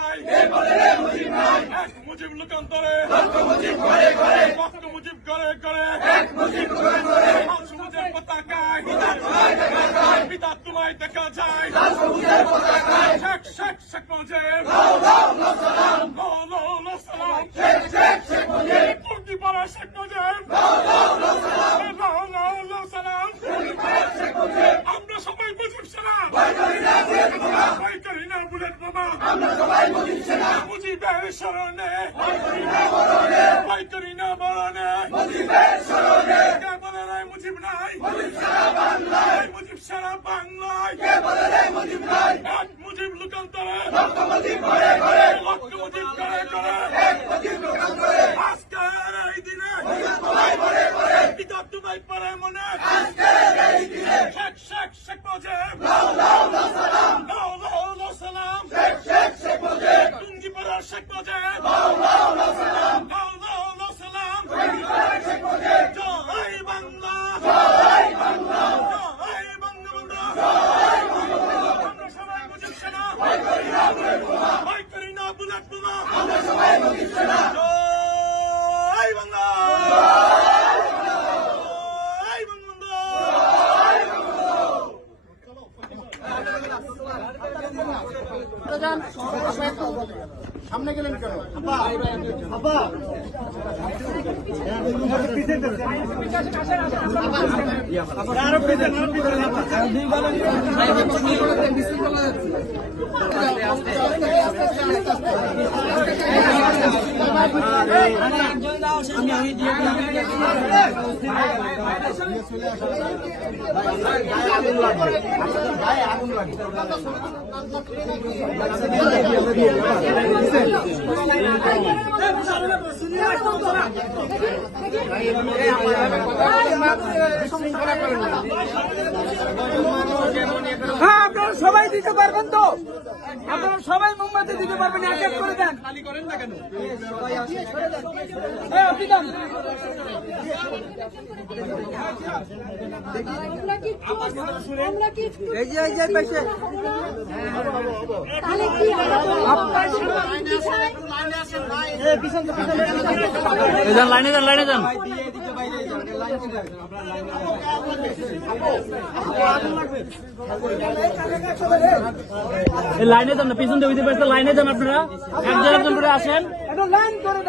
নাই নেপালে মুজিব নাই এক মুজিব লোকান্তরে লক্ষ মুজিব করে করে লক্ষ মুজিব করে করে এক মুজিব লোকান্তরে সবুজের দেখা যায় পিতা শেখ শেখ শেখ মুজিব লাল লাল লাল সালাম লাল স্মরণে ভয় করি না মরণে কে বলে রে মুজিব নাই মুজিব সারা বাংলায় এক মুজিব লোকান্তরে লক্ষ মুজিব করে করে মনে শেখ শেখ শেখ মুজিব লাও লাও লাও সালাম টুঙ্গিপাড়ার শেখ মুজিব লাও লাও সালাম জয় বাংলা জয় বঙ্গবন্ধু আমরা সবাই মুজিব সেনা ভয় করি না বুলেট বোমা জয় সামনে গেলেন কেন? আপা আপা হ্যাঁ আপনারা সবাই দিতে পারবেন তো? আপনারা সবাই মোমবাতি দিতে পারবেন এক এক করে দেন। আপনি দেন। আমরা কি একটু আমরা কি একটু এই যে এই যে পাশে। তাহলে কি আপনার যান লাইনে যান লাইনে যান লাইনে যান না পিছন দিয়ে লাইনে যান আপনারা। একজন করে আসেন। লাইন করে